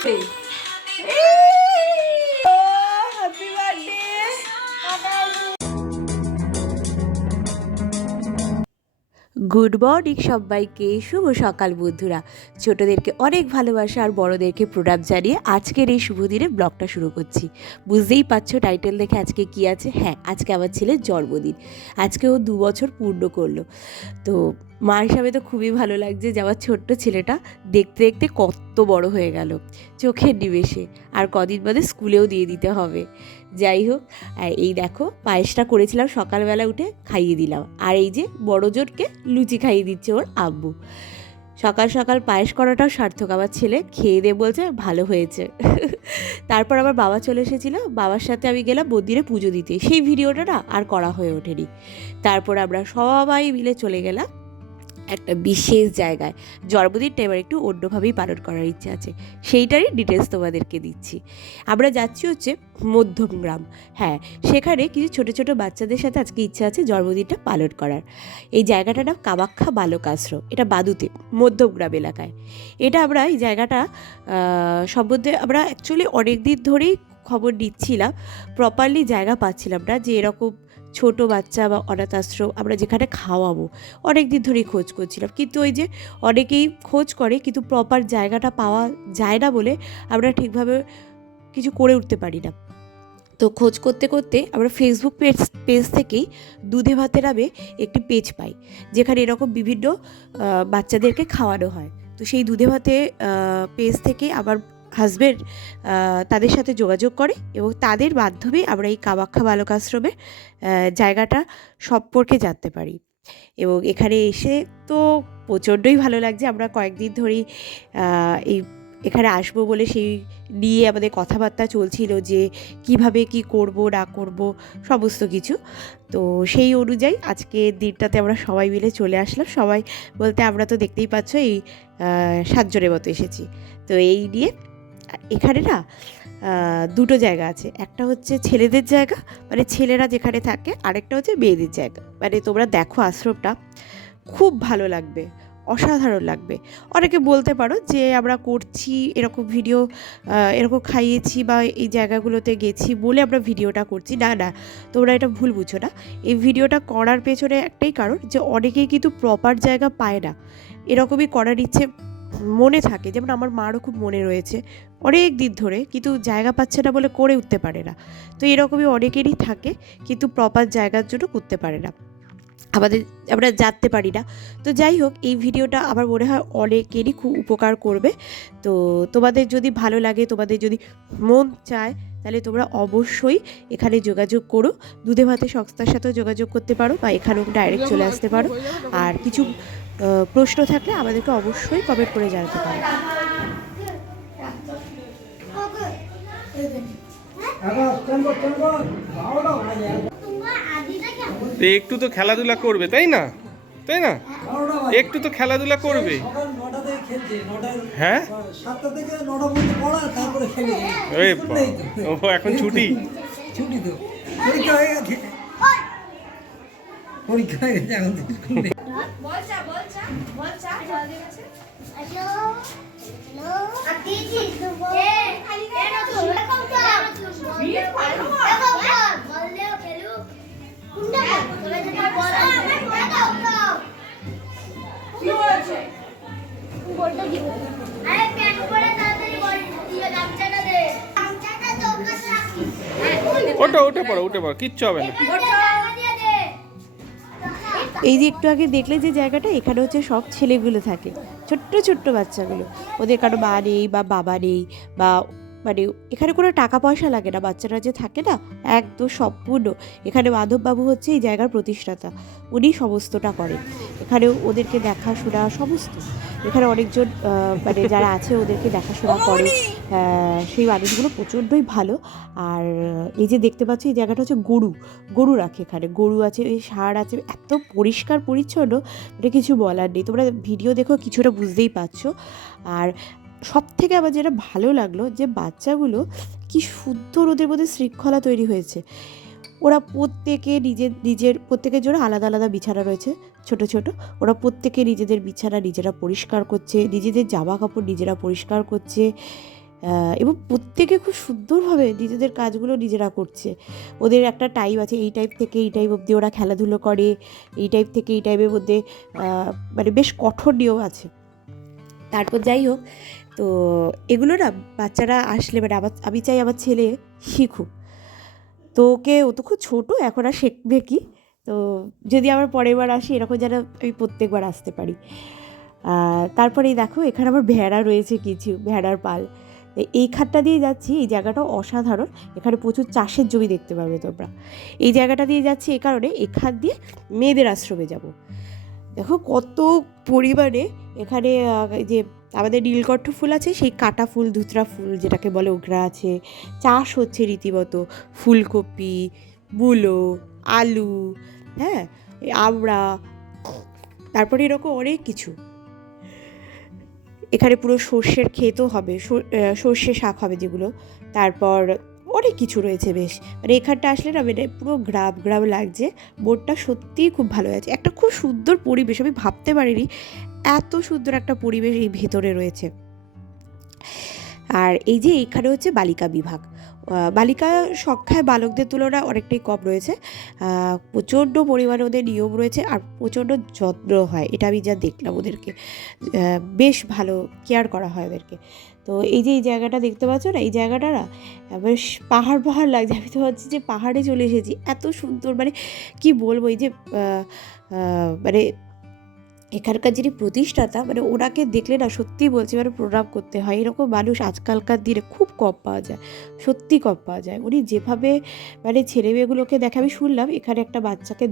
Happy birthday. Good morning সবাইকে, শুভ সকাল বন্ধুরা। ছোটদেরকে অনেক ভালোবাসা আর বড়দেরকে প্রণাম জানিয়ে আজকের এই শুভ দিনে ব্লগটা শুরু করছি। বুঝতেই পারছো টাইটেল দেখে আজকে কি আছে। হ্যাঁ, আজকে আমার ছেলের জন্মদিন। আজকে ও 2 বছর পূর্ণ করলো। তো মা হিসাবে তো খুবই ভালো লাগছে যে আমার ছোট্ট ছেলেটা দেখতে দেখতে কত বড় হয়ে গেল চোখের নিমেষে। আর কদিন বাদে স্কুলেও দিয়ে দিতে হবে। যাই হোক, এই দেখো পায়েসটা করেছিলাম সকালবেলা উঠে খাইয়ে দিলাম। আর এই যে বড় জোরকে লুচি খাইয়ে দিচ্ছে ওর আব্বু। সকাল সকাল পায়েস করাটাও সার্থক। আমার ছেলে খেয়ে দিয়ে বলছে ভালো হয়েছে। তারপর আমার বাবা চলে এসেছিলো, বাবার সাথে আমি গেলাম মন্দিরে পুজো দিতে। সেই ভিডিওটা না আর করা হয়ে ওঠেনি। তারপর আমরা সবাই মিলে চলে গেলাম একটা বিশেষ জায়গায়। জন্মদিনটা এবার একটু অন্যভাবেই পালন করার ইচ্ছে আছে, সেইটারই ডিটেলস তোমাদেরকে দিচ্ছি। আমরা যাচ্ছি হচ্ছে মধ্যমগ্রাম। হ্যাঁ, সেখানে কিছু ছোটো ছোটো বাচ্চাদের সাথে আজকে ইচ্ছা আছে জন্মদিনটা পালন করার। এই জায়গাটার নাম কামাখ্যা বালক আশ্রম। এটা বাদুতে, মধ্যমগ্রাম এলাকায়। এটা আমরা এই জায়গাটা সম্বন্ধে আমরা অ্যাকচুয়ালি অনেক দিন ধরেই খবর নিচ্ছিলাম, প্রপারলি জায়গা পাচ্ছিলাম না যে এরকম ছোট বাচ্চা বা অনাথ আশ্রম আমরা যেখানে খাওয়াবো। অনেক দিন ধরেই খোঁজ করছিলাম, কিন্তু ওই যে অনেকেই খোঁজ করে কিন্তু প্রপার জায়গাটা পাওয়া যায় না বলে আমরা ঠিকভাবে কিছু করে উঠতে পারি না। তো খোঁজ করতে করতে আমরা ফেসবুক পেজ থেকেই দুধে ভাতে নামে একটি পেজ পাই, যেখানে এরকম বিভিন্ন বাচ্চাদেরকে খাওয়ানো হয়। তো সেই দুধে ভাতে পেজ থেকে আমার হাজব্যান্ড তাদের সাথে যোগাযোগ করে এবং তাদের মাধ্যমে আমরা এই কামাখ্যা বালক আশ্রমের জায়গাটা সম্পর্কে জানতে পারি। এবং এখানে এসে তো প্রচণ্ডই ভালো লাগছে। আমরা কয়েকদিন ধরেই এখানে আসবো বলে সেই নিয়ে আমাদের কথাবার্তা চলছিল যে কিভাবে কি করব না করব সমস্ত কিছু। তো সেই অনুযায়ী আজকে দিনটাতে আমরা সবাই মিলে চলে আসলাম। সবাই বলতে আমরা তো দেখতেই পাচ্ছ এই 7 জনের মতো এসেছি। তো এই নিয়ে এখানে না দুটো জায়গা আছে। একটা হচ্ছে ছেলেদের জায়গা, মানে ছেলেরা যেখানে থাকে, আরেকটা হচ্ছে মেয়েদের জায়গা। মানে তোমরা দেখো আশ্রমটা খুব ভালো লাগবে, অসাধারণ লাগবে। অনেকে বলতে পারো যে আমরা করছি এরকম ভিডিও, এরকম খাইয়েছি বা এই জায়গাগুলোতে গেছি বলে আমরা ভিডিওটা করছি। না না, তোমরা এটা ভুল বুঝো না। এই ভিডিওটা করার পেছনে একটাই কারণ যে অনেকেই কিন্তু প্রপার জায়গা পায় না। এরকমই করার ইচ্ছে মনে থাকে, যেমন আমার মারও খুব মনে রয়েছে অনেক দিন ধরে, কিন্তু জায়গা পাচ্ছে না বলে করে উঠতে পারে না। তো এরকমই অনেকেরই থাকে, কিন্তু প্রপার জায়গার জন্য করতে পারে না, আমরা জানতে পারি না। তো যাই হোক, এই ভিডিওটা আমার মনে হয় অনেকেরই খুব উপকার করবে। তো তোমাদের যদি ভালো লাগে, তোমাদের যদি মন চায়, তাহলে তোমরা অবশ্যই এখানে যোগাযোগ করো। দুধে ভাতে সংস্থার সাথেও যোগাযোগ করতে পারো বা এখানেও ডাইরেক্ট চলে আসতে পারো। আর কিছু প্রশ্ন থাকলে আমাদেরকে অবশ্যই কমেন্ট করে জানাতে পারো। একটু তো খেলাধুলা করবে, তাই না? তাই না, একটু তো খেলাধুলা করবে। হ্যাঁ, ও এখন ছুটি। তো পরীক্ষা হয়ে গেছে, পরীক্ষা হয়ে গেছে এখন ওটা পড়ো, কিচ্ছু হবে না। এই যে একটু আগে দেখলে যে জায়গাটা, এখানে হচ্ছে সব ছেলেগুলো থাকে, ছোট্ট ছোট্ট বাচ্চাগুলো। ওদের কারো মা নেই বা বাবা নেই, বা মানে এখানে কোনো টাকা পয়সা লাগে না। বাচ্চারা যে থাকে না, একদম সম্পূর্ণ। এখানে মাধববাবু হচ্ছে এই জায়গার প্রতিষ্ঠাতা, উনি সমস্তটা করেন। এখানে ওদেরকে দেখাশোনা সমস্ত, এখানে অনেকজন মানে যারা আছে ওদেরকে দেখাশোনা করে। সেই মানুষগুলো প্রচণ্ডই ভালো। আর এই যে দেখতে পাচ্ছি এই জায়গাটা হচ্ছে গরু রাখে এখানে। গরু আছে, এই ষাঁড় আছে, এত পরিষ্কার পরিচ্ছন্ন, এটা কিছু বলার নেই। তোমরা ভিডিও দেখো কিছুটা বুঝতেই পারছো। আর সব থেকে আমার যেটা ভালো লাগলো যে বাচ্চাগুলো কি সুন্দর, ওদের মধ্যে শৃঙ্খলা তৈরি হয়েছে। ওরা প্রত্যেকে নিজের প্রত্যেকের জন্য আলাদা আলাদা বিছানা রয়েছে, ছোট ছোট। ওরা প্রত্যেকে নিজেদের বিছানা নিজেরা পরিষ্কার করছে, নিজেদের জামা কাপড় নিজেরা পরিষ্কার করছে। এবং প্রত্যেকে খুব সুন্দরভাবে নিজেদের কাজগুলো নিজেরা করছে। ওদের একটা টাইম আছে, এই টাইপ থেকে এই টাইপ অবধি ওরা খেলাধুলো করে, এই টাইপ থেকে এই টাইপের মধ্যে মানে বেশ কঠোর নিয়ম আছে। তারপর যাই হোক, তো এগুলো না বাচ্চারা আসলে মানে আমি চাই আমার ছেলে শিখুক। তো ও তো খুব ছোটো, এখন আর শিখবে কি। তো যদি আবার পরের বার আসি এরকম যেন আমি প্রত্যেকবার আসতে পারি। তারপরেই দেখো এখানে আমার ভেড়া রয়েছে, কিছু ভেড়ার পাল। এই খাতটা দিয়ে যাচ্ছি, এই জায়গাটাও অসাধারণ। এখানে প্রচুর চাষের জমি দেখতে পাবে তোমরা। এই জায়গাটা দিয়ে যাচ্ছি এই কারণে, এখান দিয়ে মেয়েদের আশ্রমে যাব। দেখো কত পরিমাণে এখানে এই যে আমাদের নীলকণ্ঠ ফুল আছে, সেই কাটা ফুল, ধুতরা ফুল যেটাকে বলে, ওগুলো আছে। চাষ হচ্ছে রীতিমতো, ফুলকপি, মূলো, আলু, হ্যাঁ, আমড়া, তারপরে এরকম অনেক কিছু। এখানে পুরো সর্ষের ক্ষেতও হবে, সর্ষে শাক হবে যেগুলো। তারপর অনেক কিছু রয়েছে বেশ, মানে এখানটা আসলে না মানে পুরো গ্রাম গ্রাম লাগছে। বোটটা সত্যিই খুব ভালো আছে, একটা খুব সুন্দর পরিবেশ। আমি ভাবতে পারিনি এত সুন্দর একটা পরিবেশ এই ভেতরে রয়েছে। আর এই যে এখানে হচ্ছে বালিকা বিভাগ। বালিকা সংখ্যায় বালকদের তুলনায় অনেকটাই কম রয়েছে। প্রচণ্ড পরিমাণে ওদের নিয়ম রয়েছে, আর প্রচণ্ড যত্ন হয়, এটা আমি যা দেখলাম। ওদেরকে বেশ ভালো কেয়ার করা হয় ওদেরকে। তো এই যে এই জায়গাটা দেখতে পাচ্ছ না, এই জায়গাটা না বেশ পাহাড় পাহাড় লাগছে। আমি তো ভাবছি যে পাহাড়ে চলে এসেছি, এত সুন্দর, মানে কি বলবো। এই যে মানে এখানকার যিনি প্রতিষ্ঠাতা, মানে ওনাকে দেখলে না সত্যিই বলছি মানে প্রণাম করতে হয়। এরকম মানুষ আজকালকার দিনে খুব কম পাওয়া যায়, সত্যি কম পাওয়া যায়। উনি যেভাবে মানে ছেলেমেয়েগুলোকে দেখে, আমি শুনলাম এখানে একটা বাচ্চাকে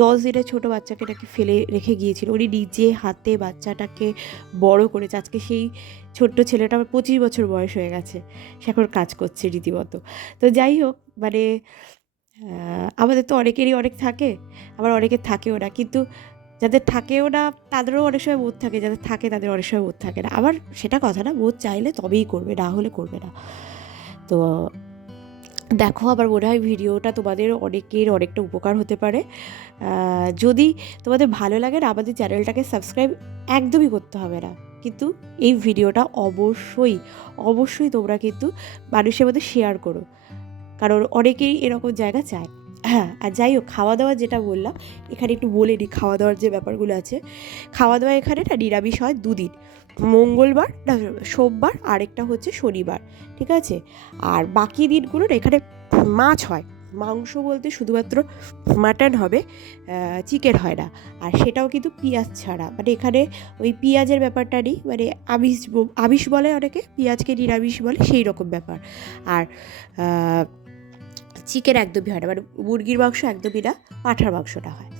10 দিনের ছোটো বাচ্চাকে নাকি ফেলে রেখে গিয়েছিল। উনি নিজে হাতে বাচ্চাটাকে বড় করেছে। আজকে সেই ছোট্ট ছেলেটা আমার 25 বছর বয়স হয়ে গেছে, সে এখন কাজ করছে রীতিমতো। তো যাই হোক, মানে আমাদের তো অনেকেরই অনেক থাকে, আবার অনেকের থাকেও না। কিন্তু যাদের থাকেও না তাদেরও অনেক সময় বোধ থাকে, যাদের থাকে তাদের অনেক সময় বোধ থাকে না। আবার সেটা কথা না, বোধ চাইলে তবেই করবে, না হলে করবে না। তো দেখো, আবার মনে হয় ভিডিওটা তোমাদের অনেকের অনেকটা উপকার হতে পারে। যদি তোমাদের ভালো লাগে না, আমাদের চ্যানেলটাকে সাবস্ক্রাইব একদমই করতে হবে না, কিন্তু এই ভিডিওটা অবশ্যই তোমরা কিন্তু মানুষের মধ্যে শেয়ার করো, কারণ অনেকেই এরকম জায়গা চায়। হ্যাঁ, আর যাই হোক, খাওয়া দাওয়া যেটা বললাম, এখানে একটু বলে নিই খাওয়া দাওয়ার যে ব্যাপারগুলো আছে। খাওয়া দাওয়া এখানে না নিরামিষ হয় 2 দিন, মঙ্গলবার না সোমবার, আরেকটা হচ্ছে শনিবার, ঠিক আছে। আর বাকি দিনগুলো না এখানে মাছ হয়। মাংস বলতে শুধুমাত্র মাটন হবে, চিকেন হয় না। আর সেটাও কিন্তু পেঁয়াজ ছাড়া, মানে এখানে ওই পেঁয়াজের ব্যাপারটা নেই, মানে আমিষ বলে অনেকে, পেঁয়াজকে নিরামিষ বলে, সেই রকম ব্যাপার। আর চিকেন একদমই হয় না, মানে মুরগির মাংস একদমই না, পাঁঠার মাংসটা হয়।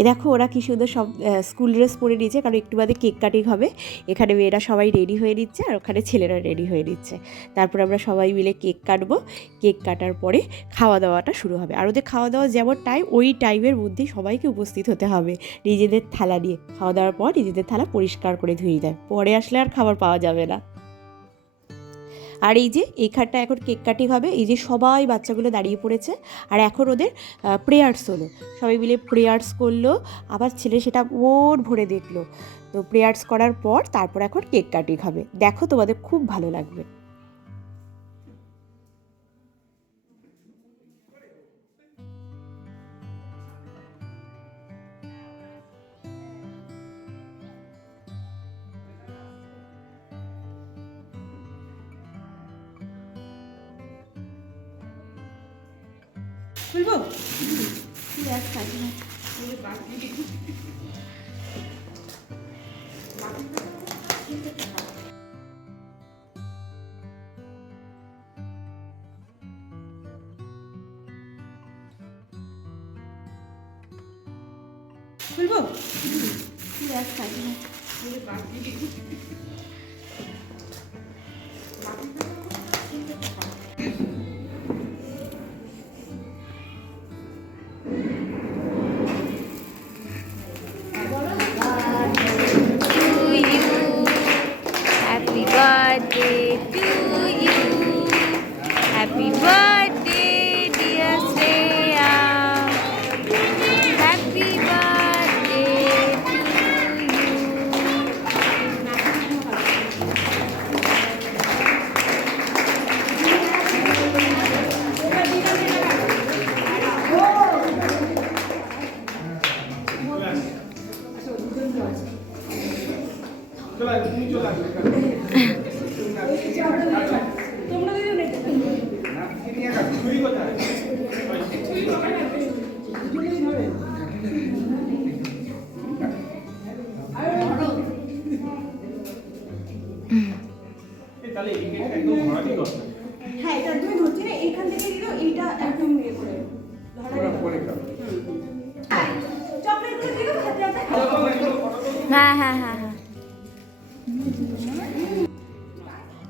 এ দেখো ওরা কী সুন্দর সব স্কুল ড্রেস পরে নিয়েছে, কারণ একটু বাদে কেক কাটিং হবে। এখানে মেয়েরা সবাই রেডি হয়ে নিচ্ছে, আর ওখানে ছেলেরা রেডি হয়ে নিচ্ছে। তারপর আমরা সবাই মিলে কেক কাটবো। কেক কাটার পরে খাওয়া দাওয়াটা শুরু হবে। আর ওদের খাওয়া দাওয়া যেমন টাইম, ওই টাইমের মধ্যেই সবাইকে উপস্থিত হতে হবে নিজেদের থালা নিয়ে। খাওয়া দাওয়ার পর নিজেদের থালা পরিষ্কার করে ধুয়ে দেয়, পরে আসলে আর খাবার পাওয়া যাবে না। আর এই যে এইখানটা এখন কেক কাটিং হবে। এই যে সবাই বাচ্চাগুলো দাঁড়িয়ে পড়েছে, আর এখন ওদের প্রেয়ার্স হলো, সবাই মিলে প্রেয়ার্স করলো। আবার ছেলে সেটা মন ভরে দেখলো। তো প্রেয়ার্স করার পর তারপর এখন কেক কাটিং হবে। দেখো, তোমাদের খুব ভালো লাগবে। খুলবো? খুলবো? Happy birthday to you. Happy birthday, dear Shreya. Happy birthday to you. চলে আসবে, তুমি চলে আসবে। ছুরি কোথায়? তাহলে এই গেটটা একদম ভরাটি করতে হবে। হ্যাঁ, এটা তুমি ধরছি না, এইখান থেকে দিল, এইটা একদম ইয়ে করে পুরো পরে খাও। চকলেটগুলো দিল হাতে হাতে। হ্যাঁ হ্যাঁ হ্যাঁ হ্যাঁ।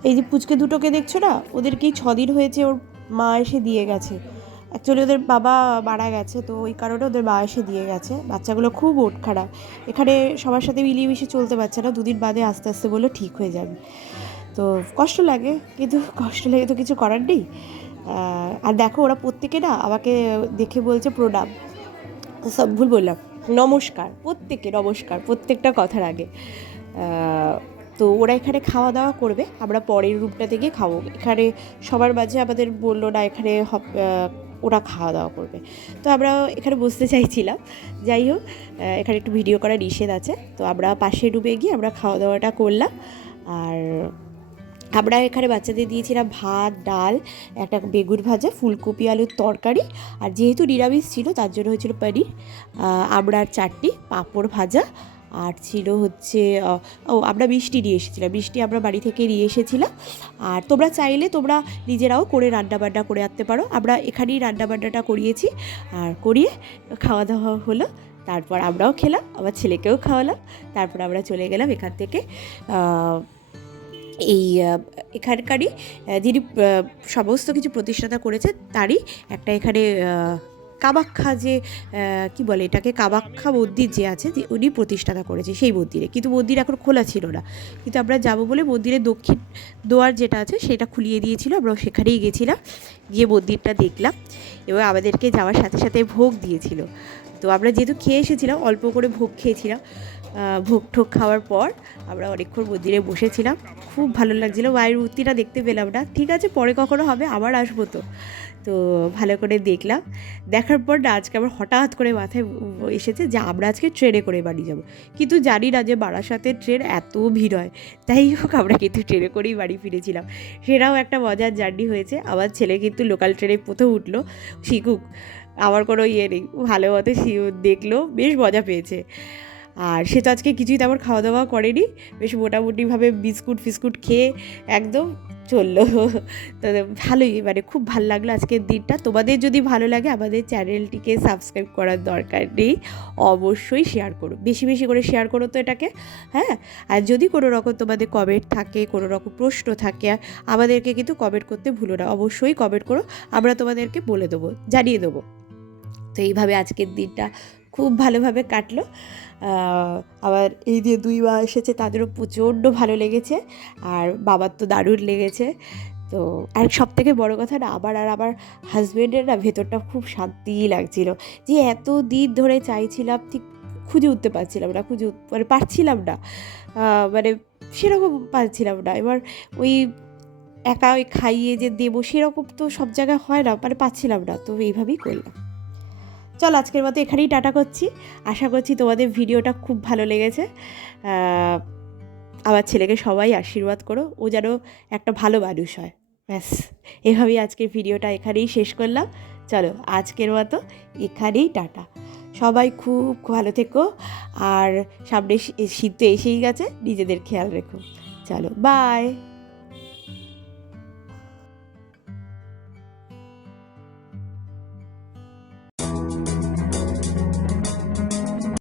এই যে পুচকে দুটোকে দেখছো না, ওদেরকেই 6 দিন হয়েছে ওর মা এসে দিয়ে গেছে। অ্যাকচুয়ালি ওদের বাবা মারা গেছে, তো ওই কারণে ওদের মা এসে দিয়ে গেছে। বাচ্চাগুলো খুব ওঠ খারাপ, এখানে সবার সাথে মিলিয়ে মিশে চলতে পারছে না। 2 দিন বাদে আস্তে আস্তে বললো ঠিক হয়ে যাবে। তো কষ্ট লাগে, কিন্তু কষ্ট লাগে তো কিছু করার নেই। আর দেখো ওরা প্রত্যেকে না আমাকে দেখে বলছে প্রণাম, সব ভুল বললাম, নমস্কার। প্রত্যেকে নমস্কার, প্রত্যেকটা কথার আগে। তো ওরা এখানে খাওয়া দাওয়া করবে, আমরা পরের রুমটা থেকে খাবো। এখানে সবার মাঝে আমাদের বললো না এখানে ওরা খাওয়া দাওয়া করবে, তো আমরা এখানে বসতে চাইছিলাম। যাই হোক, এখানে একটু ভিডিও করা নিষেধ আছে, তো আমরা পাশের রুমে গিয়ে আমরা খাওয়া দাওয়াটা করলাম। আর আমরা এখানে বাচ্চাদের দিয়েছিলাম ভাত, ডাল, একটা বেগুন ভাজা, ফুলকপি আলুর তরকারি, আর যেহেতু নিরামিষ ছিল তার জন্য হয়েছিল পনির, আমড়ার চাটনি, পাঁপড় ভাজা, আর ছিল হচ্ছে আমরা মিষ্টি নিয়ে এসেছিলাম। মিষ্টি আমরা বাড়ি থেকে নিয়ে এসেছিলাম। আর তোমরা চাইলে তোমরা নিজেরাও করে রান্নাবান্না করে আনতে পারো। আমরা এখানেই রান্নাবান্নাটা করিয়েছি, আর করিয়ে খাওয়া দাওয়া হলো। তারপর আমরাও খেলাম, আমার ছেলেকেও খাওয়ালাম। তারপর আমরা চলে গেলাম এখান থেকে। এই এখানকারই যিনি সমস্ত কিছু প্রতিষ্ঠাতা করেছে তারই একটা এখানে কামাখ্যা, যে কি বলে এটাকে, কামাখ্যা মন্দির যে আছে, যে উনি প্রতিষ্ঠাতা করেছে সেই মন্দিরে। কিন্তু মন্দির এখন খোলা ছিল না, কিন্তু আমরা যাবো বলে মন্দিরের দক্ষিণ দুয়ার যেটা আছে সেটা খুলিয়ে দিয়েছিল। আমরা সেখানেই গেছিলাম, গিয়ে মন্দিরটা দেখলাম, এবং আমাদেরকে যাওয়ার সাথে সাথে ভোগ দিয়েছিল। তো আমরা যেহেতু খেয়ে এসেছিলাম, অল্প করে ভোগ খেয়েছিলাম। ভোগ ঠোক খাওয়ার পর আমরা অনেকক্ষণ মন্দিরে বসেছিলাম, খুব ভালো লাগছিলো। মায়ের মূর্তিটা দেখতে পেলাম না, ঠিক আছে পরে কখনো হবে, আবার আসবো। তো ভালো করে দেখলাম। দেখার পর না আজকে আমার হঠাৎ করে মাথায় এসেছে যে আমরা আজকে ট্রেনে করে বাড়ি যাব, কিন্তু জানি না যে বারাসাতের ট্রেন এত ভিড় হয়। তাই হোক, আমরা কিন্তু ট্রেনে করেই বাড়ি ফিরেছিলাম। সেটাও একটা মজার জার্নি হয়েছে। আমার ছেলে কিন্তু লোকাল ট্রেনে প্রথম উঠলো, শিখুক, আমার কোনো ইয়ে নেই, ভালো মতো দেখলো, বেশ মজা পেয়েছে। আর সে তো আজকে কিছুই তেমন খাওয়া দাওয়া করেনি, বেশ মোটামুটিভাবে বিস্কুট ফিস্কুট খেয়ে একদম চললো। তো ভালোই, মানে খুব ভালো লাগলো আজকের দিনটা। তোমাদের যদি ভালো লাগে আমাদের চ্যানেলটিকে সাবস্ক্রাইব করার দরকার নেই, অবশ্যই শেয়ার করো, বেশি বেশি করে শেয়ার করো তো এটাকে। হ্যাঁ, আর যদি কোনো রকম তোমাদের কমেন্ট থাকে, কোনো রকম প্রশ্ন থাকে, আমাদেরকে কিন্তু কমেন্ট করতে ভুলো না, অবশ্যই কমেন্ট করো, আমরা তোমাদেরকে বলে দেবো, জানিয়ে দেবো। তো এইভাবে আজকের দিনটা খুব ভালোভাবে কাটলো। আবার এই যে 2 মা এসেছে, তাদেরও প্রচণ্ড ভালো লেগেছে, আর বাবার তো দারুণ লেগেছে। তো আর সব থেকে বড়ো কথা না, আমার হাজব্যান্ডের না ভেতরটা খুব শান্তিই লাগছিল, যে এত দিন ধরে চাইছিলাম, ঠিক খুঁজে উঠতে পারছিলাম না, মানে পারছিলাম না, মানে সেরকম পারছিলাম না। এবার ওই একা ওই খাইয়ে যে দেবো সেরকম তো সব জায়গায় হয় না, মানে পাচ্ছিলাম না। তো এইভাবেই করলাম। চল আজকের মতো এখানেই টাটা করছি। আশা করছি তোমাদের ভিডিওটা খুব ভালো লেগেছে। আমার ছেলেকে সবাই আশীর্বাদ করো, ও যেন একটা ভালো মানুষ হয়। ব্যাস, এভাবেই আজকের ভিডিওটা এখানেই শেষ করলাম। চলো আজকের মতো এখানেই টাটা। সবাই খুব ভালো থেকো, আর সামনে শীত তো এসেই গেছে, নিজেদের খেয়াল রেখো। চলো বাই।